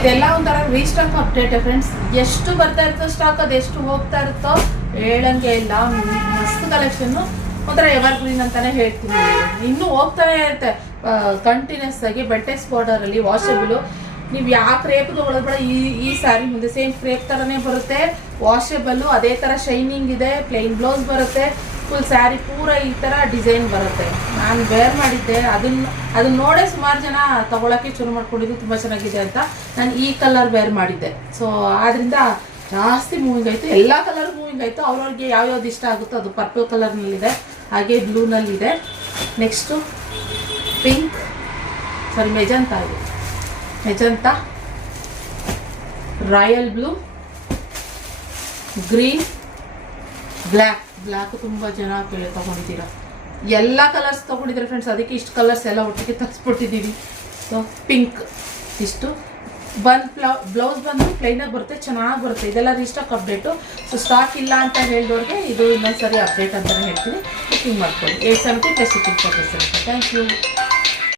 ಇದೆಲ್ಲ ಒಂಥರ restock update friends. ಎಷ್ಟು ಬರ್ತಾ ಇರ್ತೋ ಸ್ಟಾಕ್, ಅದೆಷ್ಟು ಹೋಗ್ತಾ ಇರುತ್ತೋ ಹೇಳಂಗೆ ಇಲ್ಲ. ಮಸ್ತ್ ಕಲೆಕ್ಷನ್ನು, ಒಂಥರ ಎವರ್ ಗ್ರೀನ್ ಅಂತಾನೆ ಹೇಳ್ತೀನಿ. ಇನ್ನೂ ಹೋಗ್ತಾನೆ ಇರುತ್ತೆ ಕಂಟಿನ್ಯೂಸ್ ಆಗಿ. ಬೆಲ್ಟೆಕ್ಸ್ ಬಾರ್ಡರಲ್ಲಿ ವಾಷಬಲ್. ನೀವು ಯಾವ ಕ್ರೇಪ್ ತೊಗೊಳೋದು ಬೇಡ. ಈ ಸ್ಯಾರಿ ಮುಂದೆ ಸೇಮ್ ಕ್ರೇಪ್ ಥರನೇ ಬರುತ್ತೆ, ವಾಷಬಲ್ಲು. ಅದೇ ಥರ ಶೈನಿಂಗ್ ಇದೆ, ಪ್ಲೇನ್ ಬ್ಲೌಸ್ ಬರುತ್ತೆ, ಫುಲ್ ಸ್ಯಾರಿ ಪೂರ ಈ ಥರ ಡಿಸೈನ್ ಬರುತ್ತೆ. ನಾನು ವೇರ್ ಮಾಡಿದ್ದೆ, ಅದನ್ನ ನೋಡೇ ಸುಮಾರು ಜನ ತೊಗೊಳಕ್ಕೆ ಶುರು ಮಾಡ್ಕೊಂಡಿದ್ದು ತುಂಬ ಚೆನ್ನಾಗಿದೆ ಅಂತ. ನಾನು ಈ ಕಲರ್ ವೇರ್ ಮಾಡಿದ್ದೆ. ಸೊ ಆದ್ದರಿಂದ ಜಾಸ್ತಿ ಮೂವಿಂಗ್ ಆಯಿತು, ಎಲ್ಲ ಕಲರ್ ಮೂವಿಂಗ್ ಆಯಿತು. ಅವ್ರವ್ರಿಗೆ ಯಾವ್ಯಾವ್ದು ಇಷ್ಟ ಆಗುತ್ತೋ ಅದು. ಪರ್ಪಲ್ ಕಲರ್ನಲ್ಲಿದೆ, ಹಾಗೆ ಬ್ಲೂನಲ್ಲಿದೆ. ನೆಕ್ಸ್ಟು ಪಿಂಕ್, ಸಾರಿ ಮೆಜಂತಾ, ಇದು magenta, royal blue, green, black ತುಂಬ ಜನ ತೊಗೊಂಡಿದ್ದೀರಾ. ಎಲ್ಲ ಕಲರ್ಸ್ ತೊಗೊಂಡಿದ್ದಾರೆ ಫ್ರೆಂಡ್ಸ್, ಅದಕ್ಕೆ ಇಷ್ಟು ಕಲರ್ಸ್ ಎಲ್ಲ ಒಟ್ಟಿಗೆ ತರಿಸ್ಬಿಟ್ಟಿದ್ದೀವಿ. ಸೊ ಪಿಂಕ್ ಇಷ್ಟು ಬ್ಲೌಸ್ ಬಂದು ಪ್ಲೈನಾಗಿ ಬರುತ್ತೆ, ಚೆನ್ನಾಗಿ ಬರುತ್ತೆ. ಇದೆಲ್ಲ ರೀಸ್ಟಾಕ್ ಅಪ್ಡೇಟು. ಸೊ ಸ್ಟಾಕ್ ಇಲ್ಲ ಅಂತ ಹೇಳಿದವ್ರಿಗೆ ಇದು ಇನ್ನೊಂದು ಸರಿ ಅಪ್ಡೇಟ್ ಅಂತಲೇ ಹೇಳ್ತೀನಿ. ಬುಕ್ಕಿಂಗ್ ಮಾಡ್ಕೊಳ್ಳಿ. 870 + shipping charges ಇರುತ್ತೆ. Thank you.